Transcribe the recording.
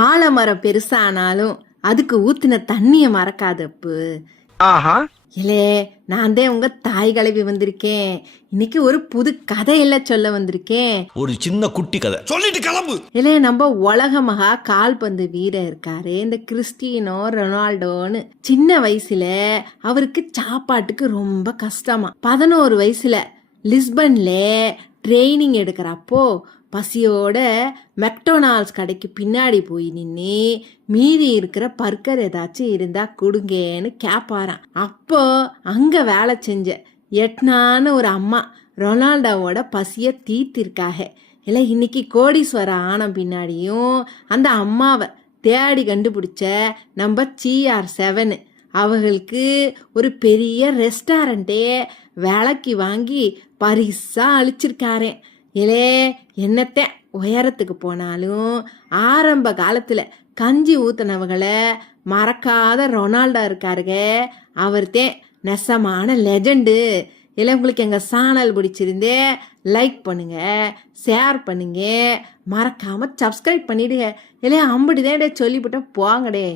ஆலமரம் பெருசானாலும் அதுக்கு ஊத்தின தண்ணிய மறக்காது அப்பு. ஆஹா. இல்லே, நான் தான் உங்க தாய் கிளவி வந்திருக்கேன். இன்னைக்கு ஒரு புது கதையெல்லாம் சொல்ல வந்திருக்கேன். ஒரு சின்ன குட்டி கதை சொல்லிட்டு கிளம்பு. இல்லே, நம்ம உலக மகா கால்பந்து வீரர் இருக்காரு இந்த கிறிஸ்டினோ ரொனால்டோன்னு. சின்ன வயசுல அவருக்கு சாப்பாட்டுக்கு ரொம்ப கஷ்டமா. 11 வயசுல லிஸ்பன்ல ட்ரைனிங் எடுக்கிறப்போ பசியோட மெக்டொனால்ட்ஸ் கடைக்கு பின்னாடி போய் நின்று மீதி இருக்கிற பர்கர் ஏதாச்சும் இருந்தா கொடுங்கன்னு கேட்பாராம். அப்போ அங்க வேலை செஞ்ச எட்னான்னு ஒரு அம்மா ரொனால்டோவோட பசிய தீர்த்திருக்காக. இல்லை, இன்னைக்கு கோடீஸ்வரம் ஆன பின்னாடியும் அந்த அம்மாவை தேடி கண்டுபிடிச்ச நம்ம CR7 அவங்களுக்கு ஒரு பெரிய ரெஸ்டாரண்ட்டே வேலைக்கு வாங்கி பரிசா அழிச்சிருக்காரேன். இலே, என்னத்த உயரத்துக்கு போனாலும் ஆரம்ப காலத்தில் கஞ்சி ஊத்துனவங்களை மறக்காத ரொனால்டோ இருக்காருங்க. அவர்தான் நெசமான லெஜண்டு. இல்லை, உங்களுக்கு எங்கள் சேனல் பிடிச்சிருந்தே லைக் பண்ணுங்க, ஷேர் பண்ணுங்க, மறக்காம சப்ஸ்கிரைப் பண்ணிடுங்க. இல்லை, அம்படிதான் சொல்லிவிட்டேன் போங்கடே.